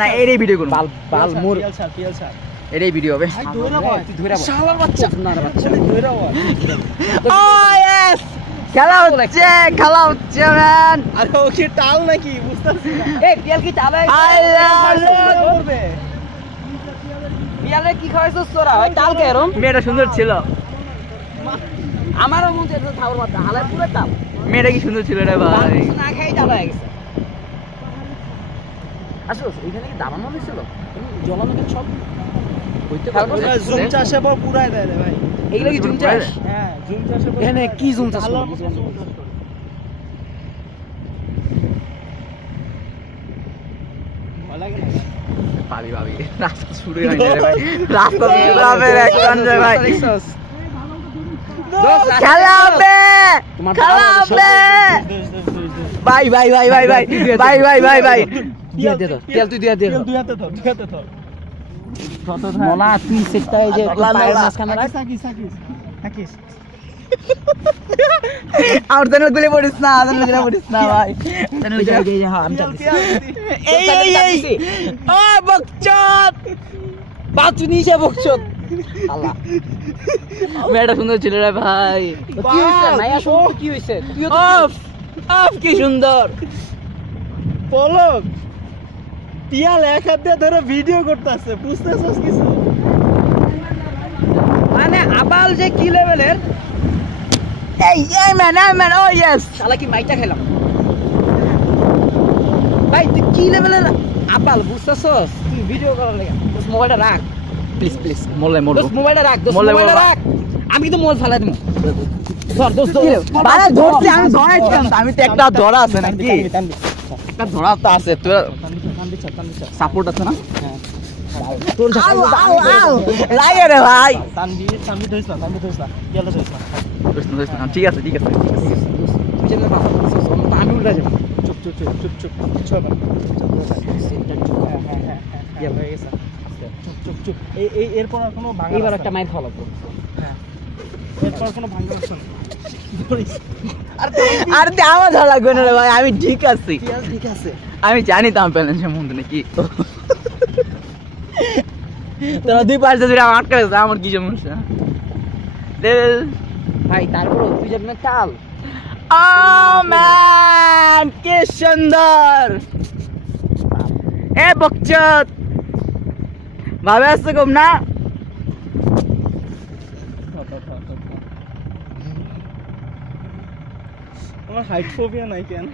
না এরই ভিডিও করুন বাল মোর এরই ভিডিও হবে শালার বাচ্চা ধইরা ও ইয়েস খেলা হচ্ছে ম্যান আরে ও কি টাল নাকি বুঝতাছি না এই পিয়াল কি টাল করবে পিয়ালে কি খাওয়াইছস তোরা ভাই টাল কে এরম মেয়েটা সুন্দর ছিল আমারও মন চাইছে খাওয়ার বাচ্চা হালাই পুরো টাল মেয়েটা কি সুন্দর ছিল রে ভাই না খাই টাল হয়ে গেছে আসলে এখানে কি দাবানো হয়েছিল জলানকে সব জুম চাষে পর পুরাই দেয় রে ভাই এইগুলা কি জুম চাষ হ্যাঁ জুম চাষে এখানে কি জুম চাষ পাবি রাস্তা শুরু হয়ে যায় ভাই রাস্তা দিয়ে একজন ভাই খেলা হবে ভাই দিয়ে দে তো তেল তুই দিয়ে দে দুই হাতে ধর মোলা তুই সেটা এই যে পায়ের মাঝখানে রাখ থাকিস আর জানো গুলি পড়িস না ভাই জানো এই হ্যাঁ আমি চাচ্ছি এই ও বকচত বাতু নিছে বকচত আল্লাহ মেয়েটা সুন্দর ছিল রে ভাই কি হইছে মায়া সুন্দর কি হইছে তুইও অফ কি সুন্দর পলক পিয়াল এক হাত দিয়ে ধরে ভিডিও করতেছে বুঝতেছস কিছু মানে আবাল যে কি লেভেলের এই ম্যান ও ইয়েস শালা কি মাইটা খেলাম ভাই তুই কি লেভেলের আবাল বুঝতেছস তুই ভিডিও করার লাগা দোস্ত মোবাইলটা রাখ প্লিজ মোবাইলটা রাখ আমি তো মোবাইল ফেলা দিমু ধর দোস্ত বারে ধরছি আমি ধরাইছিলাম আমি তো একটা ধরা আছে নাকি একটা ধরা তো আছে তোর সাপোর্ট আছে না হ্যাঁ তোর লাগে রে ভাই তানবি ধইছলা গেল ধইছলা ঠিক আছে বুঝলে বাবা আমি উল্টা যাব চুপ চুপ এই এরপর আর কোনো ভাঙা এইবার একটা মাইর খাওয়া লাগবে হ্যাঁ এরপর কোনো ভাঙা রাস্তা নেই আর আমার ভালো লাগবে না রে ভাই আমি ঠিক আছি ঠিক আছে আমি জানি তো আমি ব্যালেন্সের মধ্যে নাকি তোরা দুই পাশে জুড়ে আমার আটকে গেছে আমার কি সমস্যা ভাই তারপর তুই যাবি না চাল ও ম্যান কি সুন্দর এ বকচত ভাবে আসছে কম না আমার হাইট ফোবিয়া নাই কেন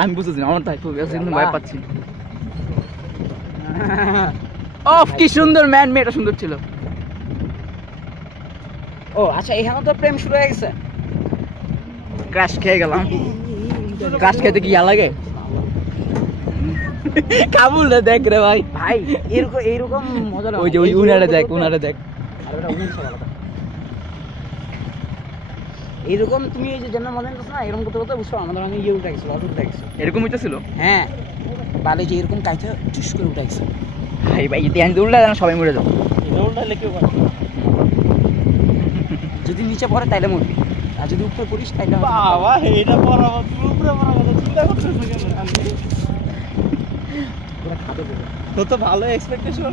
আমি বুঝতেছি না আমার তো হাইট ফোবিয়া আছে কিন্তু ভয় পাচ্ছি অফ কি সুন্দর ম্যান মেয়েটা সুন্দর ছিল ও আচ্ছা এখানে তো প্রেম শুরু হয়ে গেছে ক্র্যাশ খেয়ে গেলাম ক্র্যাশ খেতে কি ইয়া লাগে কাবুল রে দেখ রে ভাই এইরকম মজা ওই যে উনারে দেখ এরকম তুমি এই যে জেনারেল মজা নিচ্ছ না এরকম করতে বুঝছো আমাদের আমি ইয়ে উঠে গেছিল উঠে গেছে এরকম হইতেছিল হ্যাঁ বালে যে এরকম কাইতে টুস করে উঠে গেছে ভাই যদি আমি উল্টা জানা সবাই মরে যাবো উল্টালে কেউ যদি নিচে পড়ে তাইলে মরবি আর যদি উপরে পড়িস তাইলে বাবা এইটা পড়াবো তুমি উপরে পড়াবো চিন্তা করতেছ কেন পুরো খাবে তো তো ভালো এক্সপেকটেশন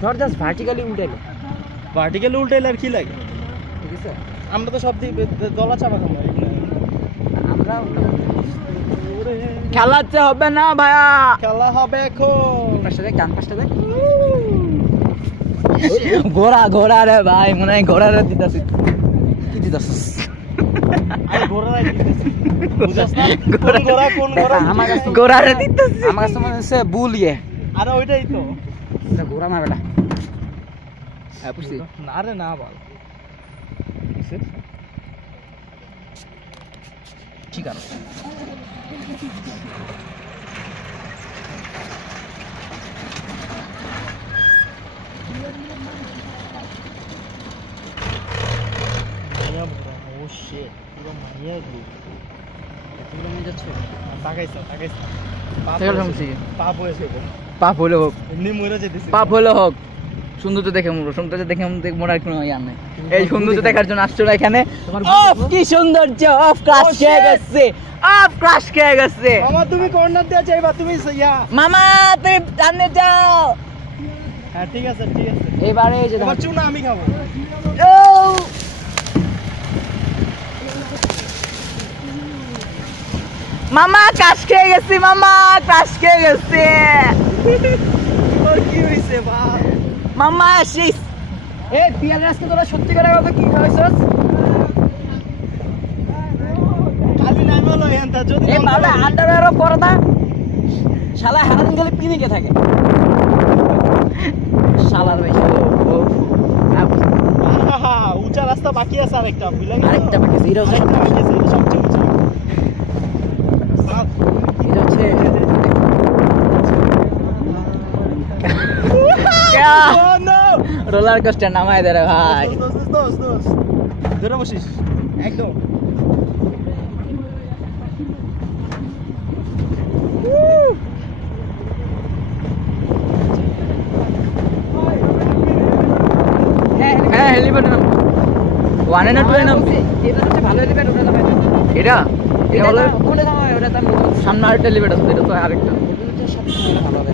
ধর জাস্ট ভার্টিক্যালি উল্টাইলে আর কি লাগে ঠিক আছে আমরা তো সব দিক দলা চাপা খাবো আমরা খেলাতে হবে না ভাইয়া খেলা হবে এখন পাশে দেখ ডান পাশে দেখ ঘোড়া রে ভাই মনে হয় ঘোড়া রে দিতাছিস কি দিতাছিস আরে ঘোড়া রে দিতাছিস বুঝছস না কোন ঘোড়া আমার কাছে ঘোড়া রে দিতাছিস আমার কাছে মনে হচ্ছে বুলিয়ে আরে ওইটাই তো এটা ঘোড়া না বেটা হ্যাঁ বুঝছি না রে না বল ঠিক আছে ও শিট পুরো মাইয়া গো পুরো মজা যাচ্ছে তাকাইছ দেখলাম কি পাপ হয়েছে পাপ হলো হোক এমনি মরে যেতেছে পাপ হলো হোক সৌন্দর্য দেখে মোর আর কোনো ইয়ার নাই। এই সৌন্দর্য দেখার জন্য আসছো না এখানে। অফ কি সৌন্দর্য, অফ ক্রাশ খেয়ে গেছে, অফ ক্রাশ খেয়ে গেছে। মামা তুমি কর্নার দিয়ে যাইবা, তুমি ইয়া মামা তুমি সামনে যাও। হ্যাঁ ঠিক আছে ঠিক আছে। এবারে এই যে এবার চুনা আমি খাবো। ও মামা ক্রাশ খেয়ে গেছি, মামা ক্রাশ খেয়ে গেছে। তোর কি হইছে ভাই? মামা শেষ। এই পিয়াজ আজকে তোরা সত্যি করে কথা কি খাইছস? খালি নাম হলো এনতা যদি এই মালা আন্ডারওয়্যারও পরে না। শালা হারাদিন গেলে পিনিকে থাকে। শালার ভাই উঁচা রাস্তা বাকি আছে আরেকটা, বুঝলে আরেকটা বাকি আছে, এটা হচ্ছে আরেকটা বাকি আছে, এটা সবচেয়ে উঁচা। এটা হচ্ছে Oh no! রোলার কোস্টার নামায় দে রে ভাই। দোস ধরে বসিস একদম। হ্যাঁ হেলিপ্যাড নাম 1 এন্ড 2 নাম। এটা হচ্ছে ভালো হেলিপ্যাড, ওটা নামায়। এটা হলো কোনে নামায়, ওটা তো সামনে আরেকটা হেলিপ্যাড আছে, এটা তো আরেকটা। ওটার সাথে ভালো হবে।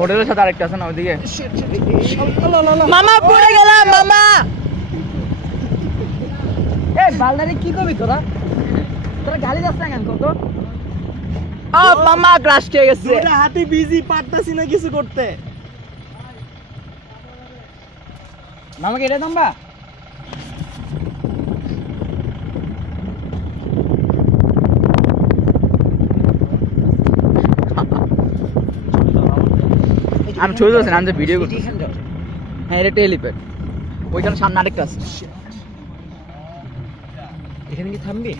হোটেলের সাথে আরেকটা আছে না ওইদিকে। মামা পড়ে গেলাম মামা। এই বালদারে কি করবি তোরা? তোরা গালি যাস না কেন কত? ও মামা ক্রাশ খেয়ে গেছে। দুইটা হাতি বিজি, পারতাছি না কিছু করতে। মামাকে এটা দাম্বা। আমি ছবি তুলছি না, আমি ভিডিও করছি। হ্যাঁ এটা হেলিপ্যাড, ওইখানে সামনে আরেকটা আছে। এখানে কি থামবি?